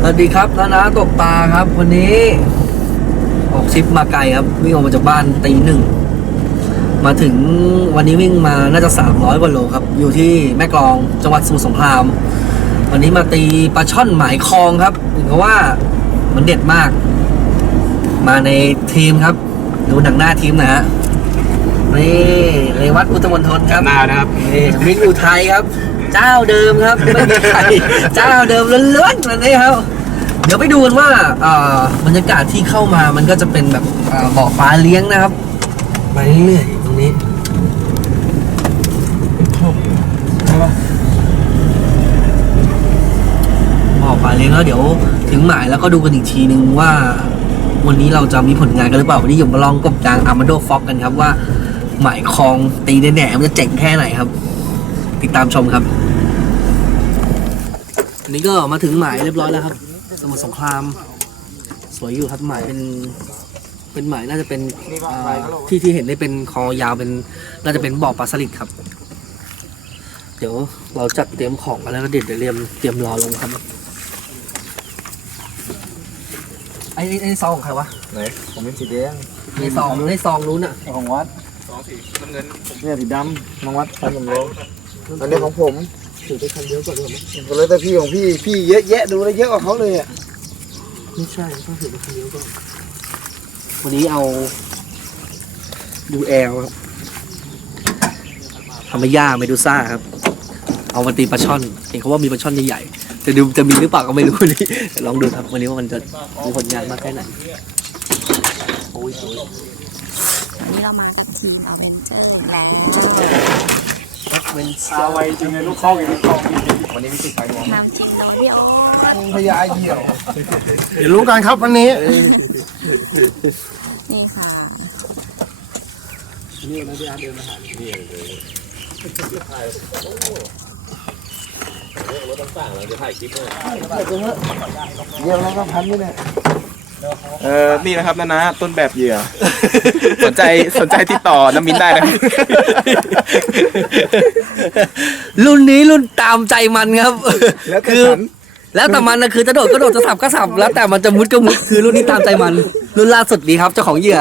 สวัสดีครับนานาตกปลาครับ วันนี้ออกทริปมาไกลครับ วิ่งออกมาจากบ้านตีหนึ่ง มาถึงวันนี้วิ่งมาน่าจะ300กว่าโลครับ อยู่ที่แม่กลองจังหวัดสมุทรสงคราม วันนี้มาตีปลาช่อนหมายคลองครับเพราะว่ามันเด็ดมาก มาในทีมครับ ดูหนังหน้าทีมหนะฮะนี่เรวัตพุทธมณฑลครับหน้านะครับนี่มิตรอุทัยครับ เจ้าเดิมครับไม่มีใครเจ้าเดิมล้วนๆวันนี้ครับ เดี๋ยวไปดูกันว่าบรรยากาศที่เข้ามามันก็จะเป็นแบบอ่าบ่อปลาเลี้ยงนะครับไปเรื่อยๆตรงนี้บ่อปลาเลี้ยงแล้วเดี๋ยวถึงหมายแล้วก็ดูกันอีกทีนึงว่า วันนี้เราจะมีผลงานกันหรือเปล่าวันนี้ผมมาลองกบกลางอามาโดฟ็อกกันครับว่าหมายคลองตีแหน่ๆมันจะเจ๋งแค่ไหนครับ ติดตามชมครับอันนี้ก็มาถึงหมายเรียบร้อยแล้วครับ สมุทรสงคราม สวยอยู่ครับหมายเป็นเป็นหมายน่าจะเป็นอ่าที่ที่เห็นได้เป็นคอยาวเป็นน่าจะเป็นบ่อปลาสลิดครับ เดี๋ยวเราจัดเตรียมของมาแล้วก็เดี๋ยวเดี๋ยวเตรียมเตรียมรอลงครับไอ้ไอ้ไอ้ซองของใครวะไหนผมเป็นสีแดงในซองในซองนู้นอะของวัดสองสีน้ำเงินเนี่ยสีดำของวัดพันสำโรง อันนี้ของผมถือไปคันเยอะกว่าเดิมไหมก็เลยแต่พี่ของพี่พี่เยอะแยะดูแลวเยอะกว่าเขาเลยอะไม่ใช่ต้องถือไปคันเยอะกว่าวันนี้เอาดูแอลครับทำมาย่าเมดูซ่าครับ เอามาตีปลาช่อนเห็นเขาว่ามีปลาช่อนใหญ่ๆแต่ดูจะมีหรือเปล่าก็ไม่รู้นี่เดี๋ยวลองดูครับวันนี้ว่ามันจะมีผลงานมากแค่ไหนโอ้ยโอ้ยวันนี้เรามากับทีมอเวนเจอร์แรงเจอร์ เป็นสาวไวจริงเลยลูกข้องอย่งลูกข้องวันนี้วิจิตไปมองน้ำจิ้มน้อยดียวพญาเหี่ยวเดี๋ยวรู้กันครับวันนี้นี่ค่ะนี่นะพี่อาร์เดินมาหานี่เลยเาต้องสร้างๆเราจะถ่ายคลิปเลยเดี๋ยวเราก็พันนี่แหละ เออนี่นะครับนานะต้นแบบเหยื่อ สนใจสนใจติดต่อน้ำมินได้นะครับรุ่นนี้รุ่นตามใจมันครับ แล้วแต่คือ ฉันแล้วแต่มันนะคือจะโดดก็โดดจะสับก็สับแล้วแต่มันจะมุดก็มุดคือรุ่นนี้ตามใจมัน รุ่นล่าสุดนี้ครับเจ้าของเหยื่อ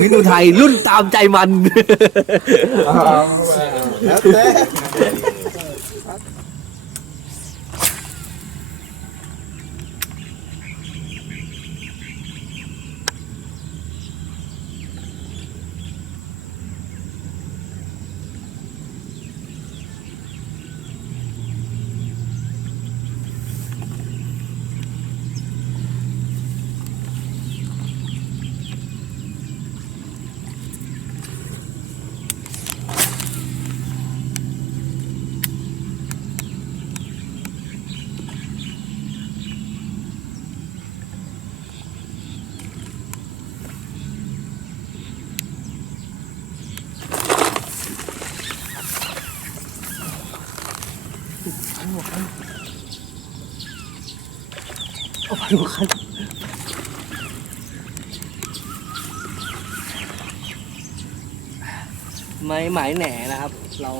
มินูไทยรุ่นตามใจมัน แล้วแต่ ไม้หมายแหน่นะครับ เรา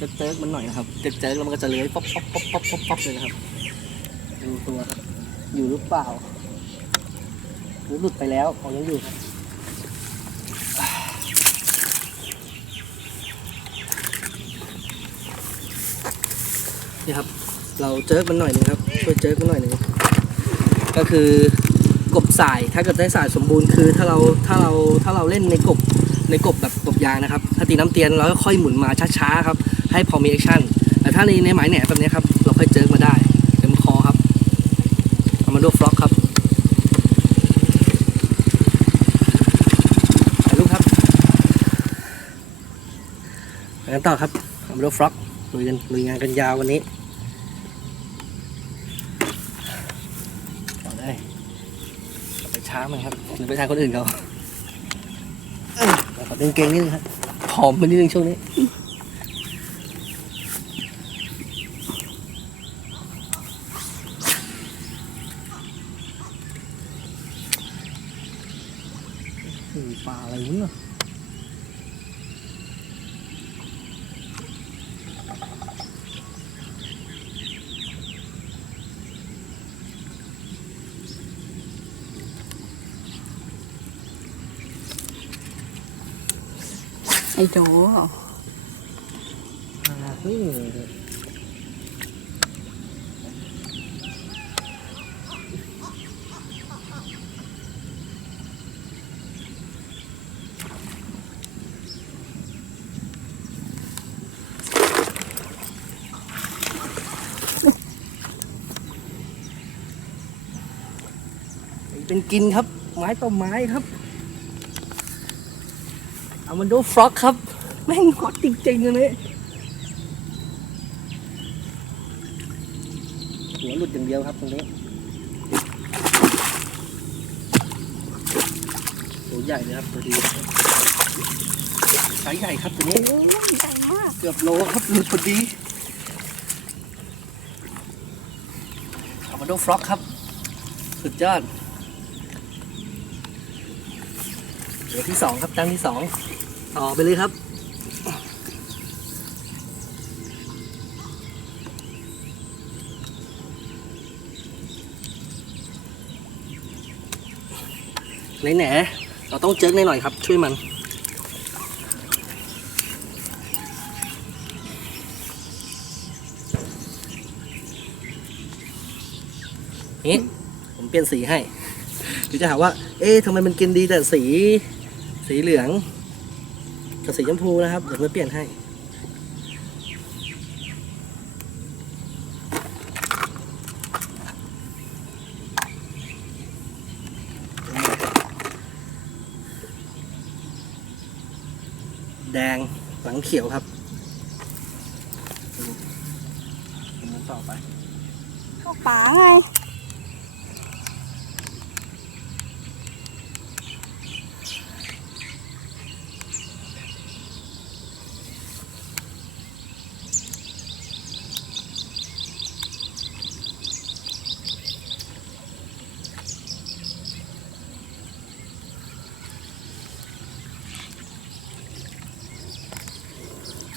จะเจิกมันหน่อยนะครับจะเจิกแล้วมันก็จะเลื้อยป๊อปป๊อปป๊อปป๊อปป๊อปป๊อปเลยนะครับ ดูตัวครับ อยู่หรือเปล่าหรือหลุดไปแล้วเขายังอยู่ครับนี่ครับ เราเจิกมันหน่อยหนึงครับช่วยเจิกมันหน่อยหนึง ก็คือกบสายถ้าเกิดได้สายสมบูรณ์คือถ้าเราถ้าเราถ้าเราเล่นในกบในกบแบบกบยางนะครับถ้าตีน้ำเตียนเราก็ค่อยหมุนมาช้าๆครับให้พอมีแอคชั่นแต่ถ้าในในหมายแหนแบบนี้ครับเราค่อยเจิกมาได้เต็มคอครับเอามาโดฟล็อกครับถ่ายรูปครับไปกันต่อครับอามาโดฟล็อกลุยกันลุยงานกันยาววันนี้ต่อได้ไป ช้าไหมครับหรือไปทางคนอื่นเขาขอดึงเกงนิดนึงครับผอมไปนิดนึงช่วงนี้อืมปลาอะไรวะเนี่ย ไอ้โดเป็นกินครับ ไม้ต่อไม้ครับ อามันโดฟล็อกครับ แม่งฮอตจริงๆเลยหัวหลุดอย่างเดียวครับตรงนี้ตัวใหญ่เลยครับตัวดีไซส์ใหญ่ครับตัวนี้โอ้ยใหญ่มากเกือบโลครับหลุดพอดีอามาโดฟล็อกครับ สุดยอดเดี๋ยวที่สองครับตั้งที่สอง ต่อไปเลยครับ ไหนแหนเราต้องเจิกหน่อยครับ ช่วยมันนี่ผมเปลี่ยนสีให้เดี๋ยวจะหาว่า เอ๊ะทำไมมันกินดีแต่สี สีเหลือง กับสีชมพูนะครับ เดี๋ยวมาเปลี่ยนให้ แดงหลังเขียวครับต่อไปเข้าป่าไง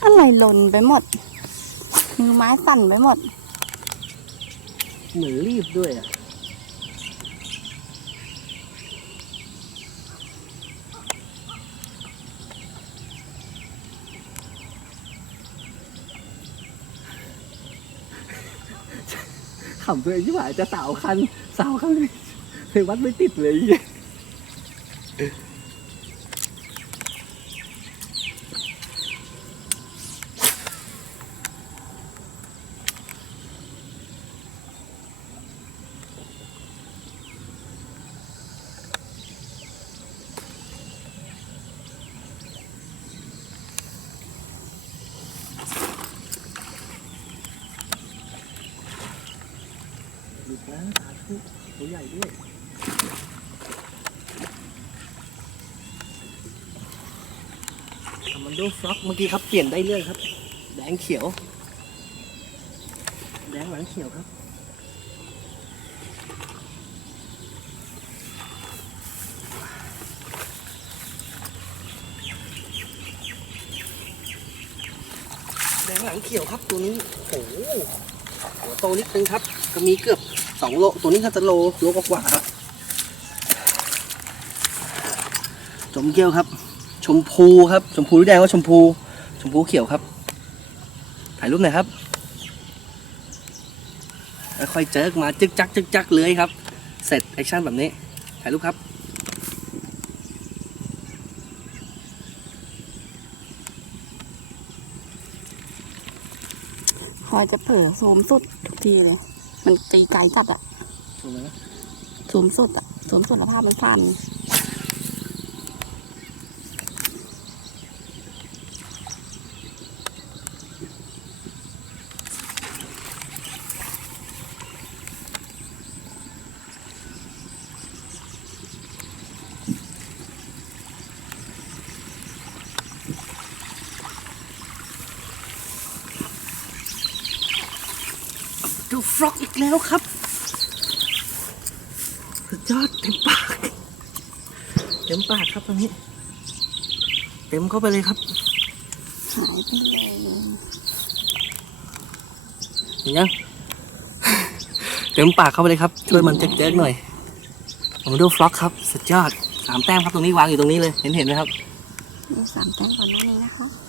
อะไรหล่นไปหมด มือไม้สั่นไปหมด เหมือนรีบด้วยอะ ขำตัวเองที่หมายจะสาวคัน สาวคันเลยวัดไม่ติดเลย หยุดนะสาธุตัวใหญ่ด้วย คอมมานโดฟล็อกเมื่อกี้ครับเปลี่ยนได้เรื่อยครับ แดงเขียว แดงหลังเขียวครับแดงหลังเขียวครับตัวนี้โอ้โหหัวโตนิดนึงครับ ก็มีเกือบสองโลตัวนี้ก็จะโลโลกว่าครับจมเกี้ยวครับ ชมพูครับชมพูหรือแดงว่าชมพู ชมพูเขียวครับ ถ่ายรูปหน่อยครับค่อยๆเจิกมาจึกจักจึกจักเลยครับ เสร็จแอคชั่นแบบนี้ ถ่ายรูปครับคอยจะเผลอโซมสุดทุกทีเลย มันตีไกลจัดอะถูกไหมนะโซมสุดอะโซมสุดแล้วภาพมันสั้น ดูฟล็อกอีกแล้วครับ สุดยอดเต็มปาก เต็มปากครับตรงนี้ เต็มเข้าไปเลยครับหายไปเลยเห็นยังเต็มปากเข้าไปเลยครับ ช่วยมันเจ๊กๆหน่อยผมมาดูฟล็อกครับ สุดยอดสามแต้มครับตรงนี้วางอยู่ตรงนี้เลย เห็นเห็นไหมครับ มีสามแต้มก่อนหน้านี้นะคะ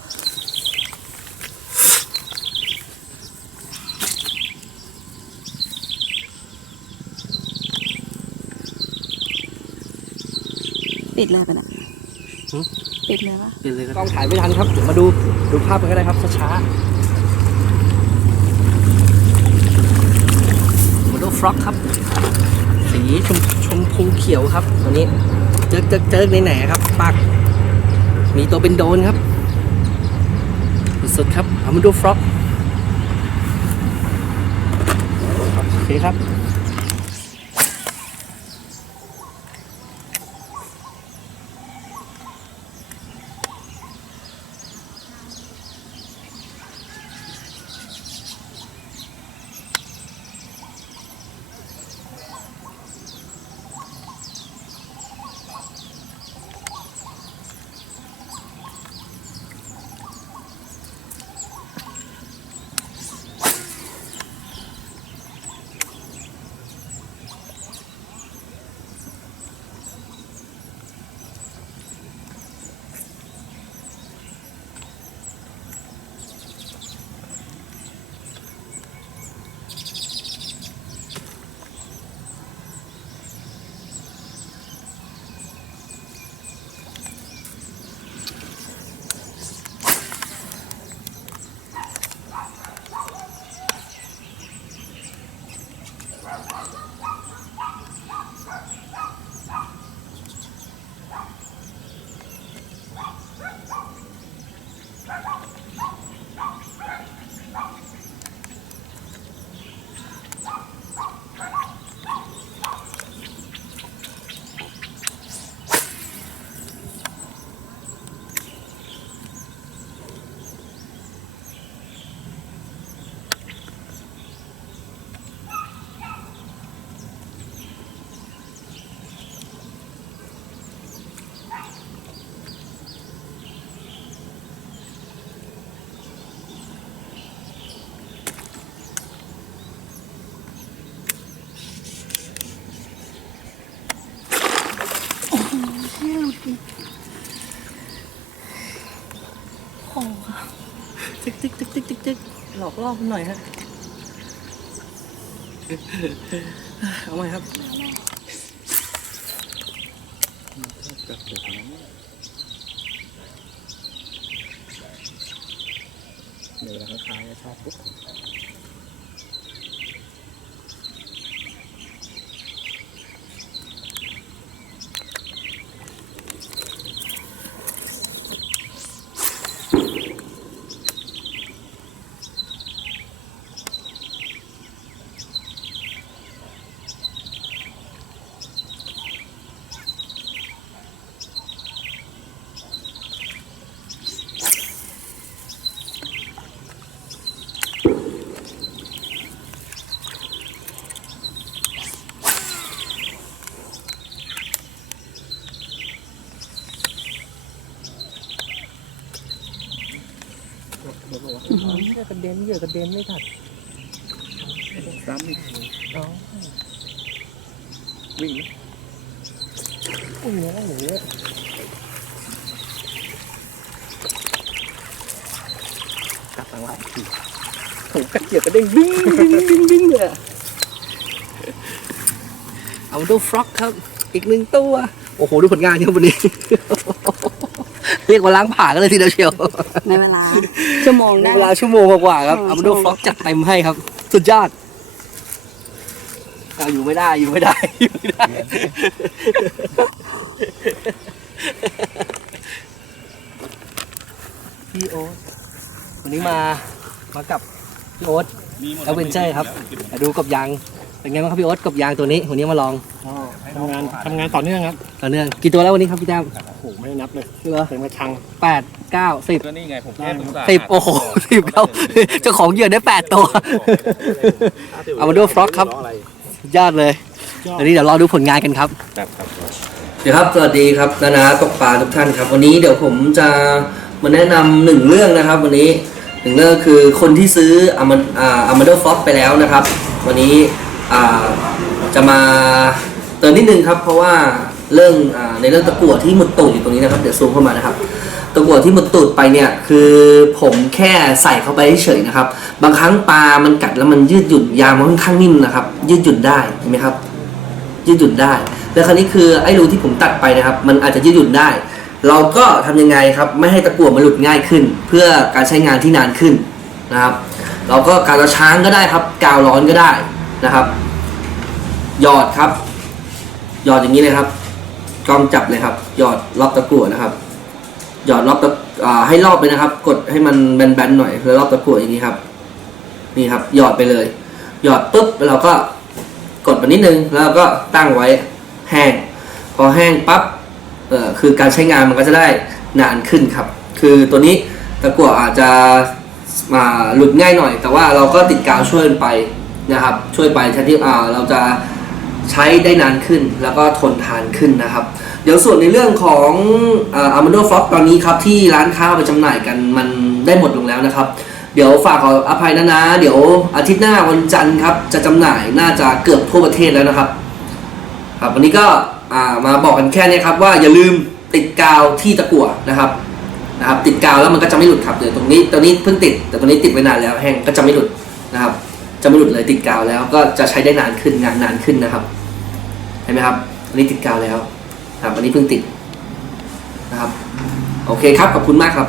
ปิดเลยปะเนี่ยปิดเลยปะเปลี่ยนเลยกล้องถ่ายไม่ทันครับเดี๋ยวมาดูดูภาพกันก็ได้ครับช้าๆมาดูฟล็อกครับ สีชมชมพูเขียวครับตัวนี้เจิกเจิกเจิกในแหนครับปากมีตัวเป็นโดนครับ สุดๆครับเอามาดูฟล็อกโอเคครับ โอ้โหติ๊กติ๊กติ๊กติ๊กติ๊กติ๊กหลอกล่อผมหน่อยฮะเอาไหมครับเดี๋ยวเราคล้ายๆชอบปุ๊บ เหยื่อกระเด็นเหยื่อกระเด็นไม่ถัดซ้ำอีกอ๋อวิ่งโอ้โหโอ้โหกลับมาว่าผมกระเหยื่อกระเด้งดิ้งดิ้งดิ้งดิ้งเลยเอาดูฟล็อกครับ อีกหนึ่งตัว โอ้โห ดูผลงานครับวันนี้ รียกว่าล้างผ่ากันเลยทีเดียวเชียวในเวลา ชั่วโมงในได้ เวลาชั่วโมงกว่าๆครับอืมเอามาดูฟล็อกจัดเต็มให้ครับ สุดยอดเอาอยู่ไม่ได้อยู่ไม่ได้อยู่ไม่ได้ พี่โอ๊ตวันนี้มามากับพี่โอ๊ตแอดเวนเจอร์ครับ มาดูกบยาง เป็นไงบ้างครับพี่โอ๊ตกบยางตัวนี้วันนี้มาลองทำงานทำงานต่อเนื่องครับต่อเนื่องกี่ตัวแล้ววันนี้ครับพี่แต้มโอ้โหไม่ได้นับเลยเหรอเคยมาชังแปดเก้าสิบก็นี่ไงผมแค่สงสารสิบโอ้โหสิบเขาเจ้าของเหยื่อได้แปดตัวเอามาดูฟล็อกครับสุดยอดเลยอันนี้เดี๋ยวรอดูผลงานกันครับครับครับเดี๋ยวครับสวัสดีครับนานาตกปลาทุกท่านครับ วันนี้เดี๋ยวผมจะมาแนะนำหนึ่งเรื่องนะครับ วันนี้หนึ่งเรื่องคือคนที่ซื้ออามันอามาโดฟ็อกไปแล้วนะครับ วันนี้ อ่าจะมาเติมนิดนึงครับ เพราะว่าเรื่องอาในเรื่องตะกั่วที่หมุดตูดอยู่ตรงนี้นะครับเดี๋ยวซูมเข้ามานะครับตะกั่วที่มันตูดไปเนี่ยคือผมแค่ใส่เข้าไปเฉยนะครับ บางครั้งปลา มันกัดแล้วมันยืดหยุ่นยางมันค่อนข้างนิ่มนะครับ ยืดหยุ่นได้เห็นไหมครับ ยืดหยุ่นได้ แล้วคราวนี้คือไอ้รูที่ผมตัดไปนะครับ มันอาจจะยืดหยุ่นได้ เราก็ทำยังไงครับ ไม่ให้ตะกั่วมันหลุดง่ายขึ้น เพื่อการใช้งานที่นานขึ้นนะครับ เราก็กาวเราช้างก็ได้ครับ กาวร้อนก็ได้นะครับ หยอดครับ หยอดอย่างนี้เลยครับกองจับเลยครับ หยอดรอบตะกั่วนะครับ หยอดรอบตะอ่าให้รอบไปนะครับ กดให้มันแบนๆหน่อยแล้วรอบตะกั่วอย่างนี้ครับ นี่ครับ หยอดไปเลย หยอดปุ๊บแล้วเราก็กดไปนิดนึงแล้วเราก็ตั้งไว้แห้ง พอแห้งปั๊บเอ่อคือการใช้งานมันก็จะได้นานขึ้นครับ คือตัวนี้ตะกั่วอาจจะมาหลุดง่ายหน่อย แต่ว่าเราก็ติดกาวช่วยไปนะครับ ช่วยไปแทนที่อ่าเราจะ ใช้ได้นานขึ้นแล้วก็ทนทานขึ้นนะครับ เดี๋ยวส่วนในเรื่องของอาร์มาโดฟ็อกตอนนี้ครับ ที่ร้านค้าไปจำหน่ายกันมันได้หมดลงแล้วนะครับ เดี๋ยวฝากขออภัยนะนะ เดี๋ยวอาทิตย์หน้าวันจันทร์ครับ จะจำหน่ายน่าจะเกือบทั่วประเทศแล้วนะครับครับวันนี้ก็มาบอกกันแค่นี้ครับ ว่าอย่าลืมติดกาวที่ตะกั่วนะครับนะครับ ติดกาวแล้วมันก็จะไม่หลุดครับเดี๋ยวตรงนี้ตรงนี้เพิ่งติด แต่ตรงนี้ติดไว้นานแล้วแห้งก็จะไม่หลุดนะครับ จะไม่หลุดเลยติดกาวแล้วก็จะใช้ได้นานขึ้นงานนานขึ้นนะครับ เห็นไหมครับ อันนี้ติดกาวแล้วครับอันนี้เพิ่งติดนะครับ โอเคครับ ขอบคุณมากครับ